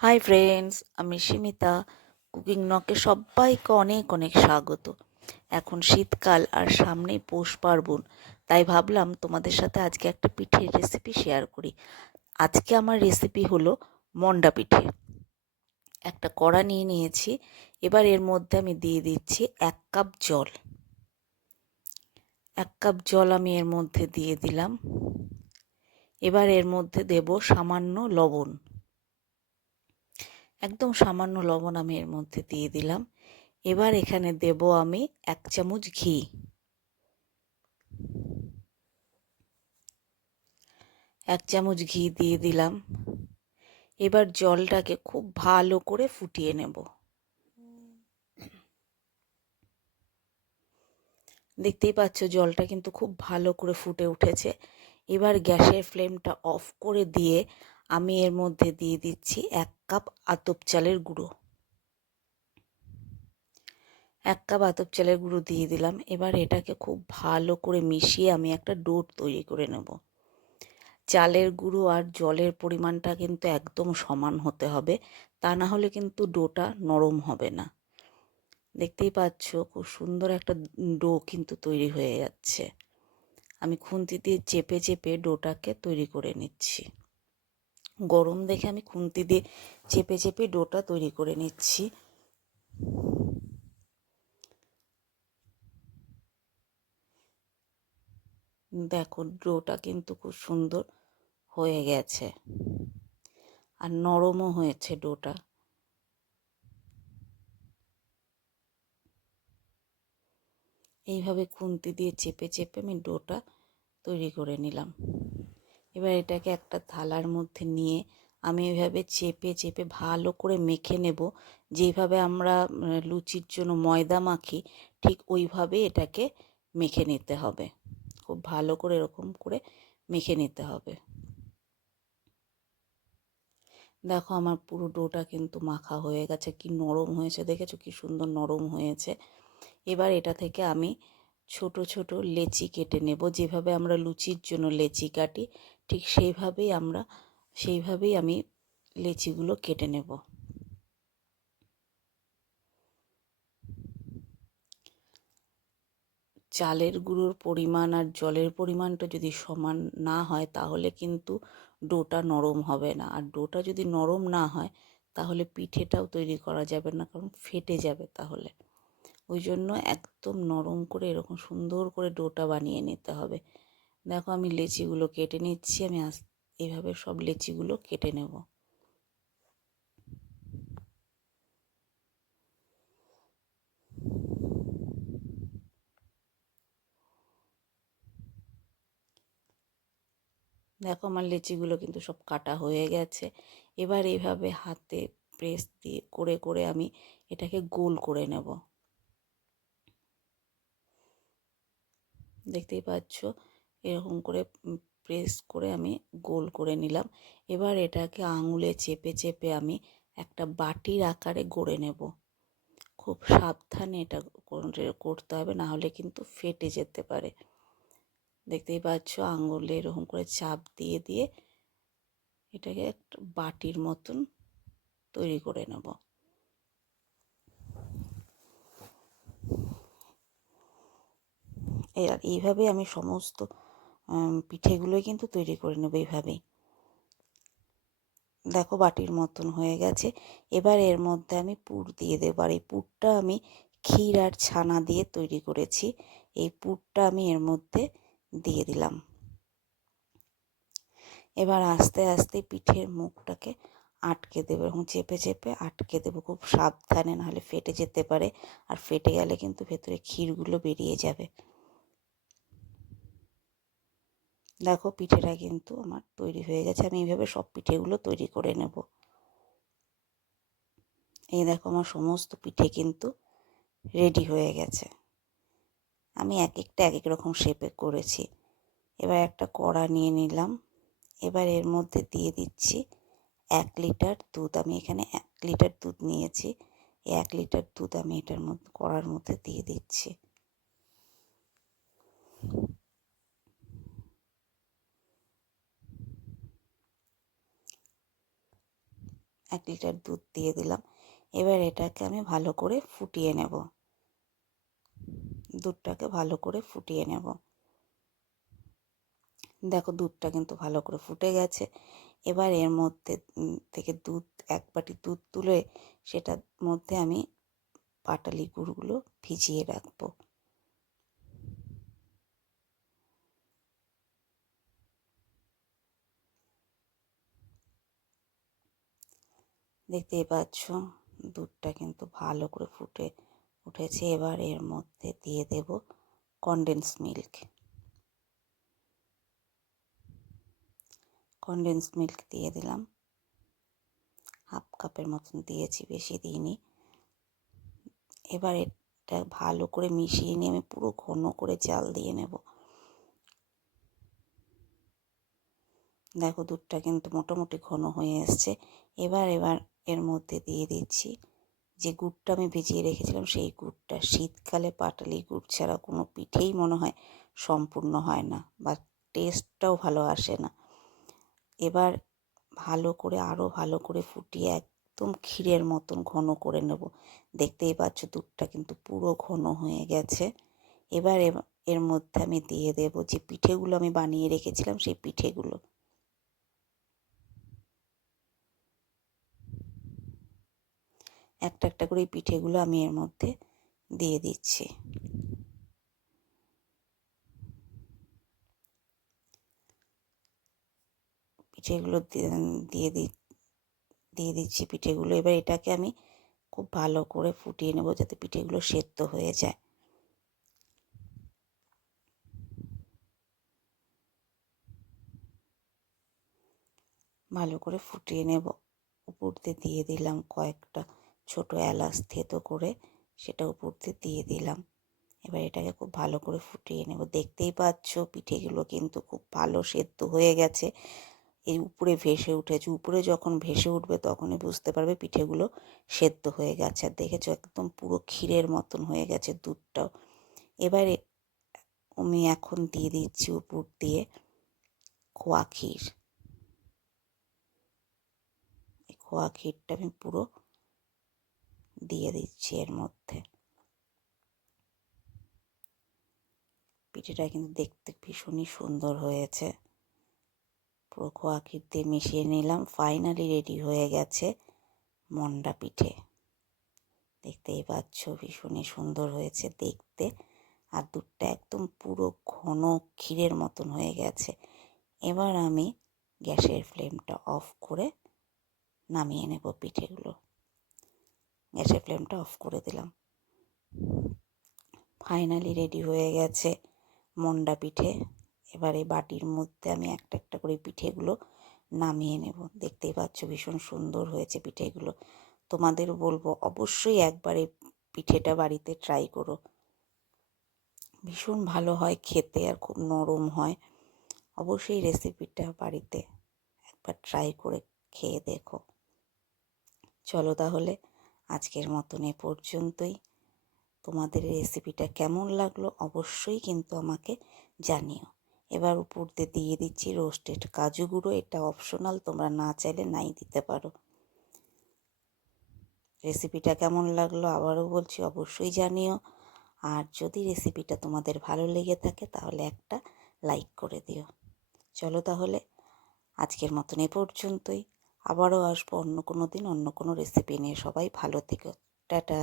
Hi friends আমি Simita cooking নকে সবাইকে অনেক অনেক স্বাগত। এখন শীতকাল আর সামনেই পৌষ পার্বণ, তাই ভাবলাম তোমাদের সাথে আজকে একটা পিঠের রেসিপি শেয়ার করি। আজকে আমার রেসিপি হলো মন্ডা পিঠে। একটা কড়া নিয়ে নিয়েছি, এবার এর মধ্যে আমি দিয়ে দিচ্ছি এক কাপ জল। এক কাপ জল আমি এর মধ্যে দিয়ে দিলাম। এবার এর মধ্যে দেব সামান্য লবণ। একদম সামান্য লবণ আমি এর মধ্যে দিয়ে দিলাম। এবার এখানে দেব আমি এক চামচ ঘি। এক চামচ ঘি দিয়ে দিলাম। এবার জলটাকে খুব ভালো করে ফুটিয়ে নেব। দেখতেই পাচ্ছ জলটা কিন্তু খুব ভালো করে ফুটে উঠেছে। এবার গ্যাসের ফ্লেমটা অফ করে দিয়ে আমি এর মধ্যে দিয়ে দিচ্ছি এক কাপ আতপ চালের গুঁড়ো। এক কাপ আতপ চালের গুঁড়ো দিয়ে দিলাম। এবার এটাকে খুব ভালো করে মিশিয়ে আমি একটা ডোট তৈরি করে নেব। চালের গুঁড়ো আর জলের পরিমাণটা কিন্তু একদম সমান হতে হবে। তা না হলে কিন্তু ডোটা নরম হবে না। দেখতেই পাচ্ছ খুব সুন্দর একটা ডো কিন্তু তৈরি হয়ে যাচ্ছে। আমি খুন্তি দিয়ে চেপে চেপে ডোটাকে তৈরি করে নিচ্ছি। গরম দেখে আমি খুন্তি দিয়ে চেপে চেপে ডোটা তৈরি করে নিচ্ছি। দেখো, ডোটা কিন্তু খুব সুন্দর হয়ে গেছে। আর নরমও হয়েছে ডোটা। এইভাবে খুন্তি দিয়ে চেপে চেপে আমি ডোটা তৈরি করে নিলাম। এবার এটাকে একটা থালার মধ্যে নিয়ে আমি এভাবে চেপে চেপে ভালো করে মেখে নেব। যেভাবে আমরা লুচির জন্য ময়দা মাখি, ঠিক ওইভাবে এটাকে মেখে নিতে হবে। খুব ভালো করে এরকম করে মেখে নিতে হবে। দেখো আমার পুরো ডোটা কিন্তু মাখা হয়ে গেছে, কি নরম হয়েছে, দেখেছ? কি সুন্দর নরম হয়েছে। এবার এটা থেকে আমি ছোট ছোট লেচি কেটে নেব। যেভাবে আমরা লুচির জন্য লেচি কাটি ঠিক সেইভাবেই আমরা, সেইভাবেই আমি লেচিগুলো কেটে নেব। চালের গুঁড়োর পরিমাণ আর জলের পরিমাণটা যদি সমান না হয়, তাহলে কিন্তু ডোটা নরম হবে না। আর ডোটা যদি নরম না হয়, তাহলে পিঠেটাও তৈরি করা যাবে না, কারণ ফেটে যাবে তাহলে। ওই জন্য একদম নরম করে এরকম সুন্দর করে ডোটা বানিয়ে নিতে হবে। দেখো আমি লেচিগুলো কেটে নিচ্ছি, আমি এইভাবে সব লেচিগুলো কেটে নেব। দেখো আমার লেচিগুলো কিন্তু সব কাটা হয়ে গেছে। এবার এইভাবে হাতে প্রেস দিয়ে করে করে আমি এটাকে গোল করে নেব। দেখতেই পাচ্ছ? এরকম করে প্রেস করে আমি গোল করে নিলাম। এবার এটাকে আঙুলে চেপে চেপে আমি একটা বাটির আকারে গড়ে নেব। খুব সাবধানে এটা করতে হবে, না হলে কিন্তু ফেটে যেতে পারে। দেখতেই পাচ্ছ আঙুলে এরকম করে চাপ দিয়ে দিয়ে এটাকে একটা বাটির মতন তৈরি করে নেব। এইভাবে আমি সমস্ত পিঠেগুলোই কিন্তু তৈরি করে নেব এইভাবেই। দেখো বাটির মতন হয়ে গেছে। এবার এর মধ্যে আমি পুর দিয়ে দেবো। আর এই পুরটা আমি ক্ষীর আর ছানা দিয়ে তৈরি করেছি। এই পুরটা আমি এর মধ্যে দিয়ে দিলাম। এবার আস্তে আস্তে পিঠের মুখটাকে আটকে দেবো এবং চেপে চেপে আটকে দেবো। খুব সাবধানে, নাহলে ফেটে যেতে পারে। আর ফেটে গেলে কিন্তু ভেতরে ক্ষীরগুলো বেরিয়ে যাবে। দেখো পিঠেটা কিন্তু আমার তৈরি হয়ে গেছে, আমি এইভাবে সব পিঠেগুলো তৈরি করে নেব। এই দেখো আমার সমস্ত পিঠে কিন্তু রেডি হয়ে গেছে। আমি এক একটা এক এক রকম শেপে করেছি। এবার একটা কড়া নিয়ে নিলাম। এবার এর মধ্যে দিয়ে দিচ্ছি এক লিটার দুধ। আমি এখানে এক লিটার দুধ নিয়েছি। এক লিটার দুধ আমি এটার মধ্যে কড়ার মধ্যে দিয়ে দিচ্ছি। এক লিটার দুধ দিয়ে দিলাম। এবার এটাকে আমি ভালো করে ফুটিয়ে নেব। দুধটাকে ভালো করে ফুটিয়ে নেব। দেখো দুধটা কিন্তু ভালো করে ফুটে গেছে। এবার এর মধ্যে থেকে দুধ, এক বাটি দুধ তুলে সেটার মধ্যে আমি পাটালি গুড়গুলো ভিজিয়ে রাখব। দেখতেই পাচ্ছ, দুধটা কিন্তু ভালো করে ফুটে উঠেছে। এবার এর মধ্যে দিয়ে দেব কনডেন্স মিল্ক কনডেন্স মিল্ক দিয়ে দিলাম। হাফ কাপের মতন দিয়েছি, বেশি দিইনি। এবার এটা ভালো করে মিশিয়ে নিয়ে আমি পুরো ঘন করে জাল দিয়ে নেব। দেখো দুধটা কিন্তু মোটামুটি ঘন হয়ে এসছে। এবার এবার এর মধ্যে দিয়ে দিচ্ছি। যে গুড়টা আমি ভিজিয়ে রেখেছিলাম, সেই গুড়টা শীতকালে পাটালি গুড় ছাড়া কোনো পিঠেই মনে হয় সম্পূর্ণ হয় না বা টেস্টটাও ভালো আসে না। এবার ভালো করে আরও ভালো করে ফুটিয়ে একদম ক্ষীরের মতন ঘন করে নেব। দেখতেই পাচ্ছ দুধটা কিন্তু পুরো ঘন হয়ে গেছে। এবার এর মধ্যে আমি দিয়ে দেব যে পিঠেগুলো আমি বানিয়ে রেখেছিলাম, সেই পিঠেগুলো। একটা একটা করে পিঠেগুলো আমি এর মধ্যে দিয়ে দিচ্ছি। পিঠেগুলো দিয়ে দিয়ে দিচ্ছি পিঠেগুলো। এবার এটাকে আমি খুব ভালো করে ফুটিয়ে নেব যাতে পিঠেগুলো সেদ্ধ হয়ে যায়। ভালো করে ফুটিয়ে নেব। উপর দিয়ে দিলাম কয়েকটা ছোট এলাচ থেতো করে সেটা উপর দিয়ে দিয়ে দিলাম। এবার এটাকে খুব ভালো করে ফুটিয়ে নেব। দেখতেই পাচ্ছ, পিঠেগুলো কিন্তু খুব ভালো সেদ্ধ হয়ে গেছে। এই উপরে ভেসে উঠেছে। উপরে যখন ভেসে উঠবে তখনই বুঝতে পারবে পিঠেগুলো সেদ্ধ হয়ে গেছে। আর দেখেছ, একদম পুরো ক্ষীরের মতন হয়ে গেছে দুধটাও। এবারে আমি এখন দিয়ে দিচ্ছি উপর দিয়ে খোয়া ক্ষীর। খোয়া ক্ষীরটা আমি পুরো দিয়ে দিচ্ছি এর মধ্যে। পিঠেটা কিন্তু দেখতে ভীষণই সুন্দর হয়েছে। পুরো খোয়া দিয়ে মিশিয়ে নিলাম ফাইনালি রেডি হয়ে গেছে মন্ডা পিঠে। দেখতেই পাচ্ছ ভীষণই সুন্দর হয়েছে দেখতে। আর দুধটা একদম পুরো ঘন ক্ষীরের মতন হয়ে গেছে। এবার আমি গ্যাসের ফ্লেমটা অফ করে নামিয়ে নেব পিঠেগুলো। গ্যাসের ফ্লেমটা অফ করে দিলাম। ফাইনালি রেডি হয়ে গেছে মন্ডা পিঠে। এবারে বাটির মধ্যে আমি একটা একটা করে পিঠেগুলো নামিয়ে নেব। দেখতেই পাচ্ছ ভীষণ সুন্দর হয়েছে পিঠেগুলো। তোমাদের বলব, অবশ্যই একবারে পিঠেটা বাড়িতে ট্রাই করো। ভীষণ ভালো হয় খেতে আর খুব নরম হয়। অবশ্যই রেসিপিটা বাড়িতে একবার ট্রাই করে খেয়ে দেখো। চলো তাহলে আজকের মতন এ পর্যন্তই। তোমাদের রেসিপিটা কেমন লাগল অবশ্যই কিন্তু আমাকে জানিও। এবার উপর দিয়ে দিয়ে দিচ্ছি রোস্টেড কাজু গুঁড়ো, এটা অপশনাল তোমরা না চাইলে নাই দিতে পারো। রেসিপিটা কেমন লাগল আবারও বলছি অবশ্যই জানিও। আর যদি রেসিপিটা তোমাদের ভালো লেগে থাকে তাহলে একটা লাইক করে দিও। চলো তাহলে, আজকের মতন এ পর্যন্তই। আবারও আসব অন্য কোনো দিন অন্য কোনো রেসিপি নিয়ে। সবাই ভালো থেকো। টাটা।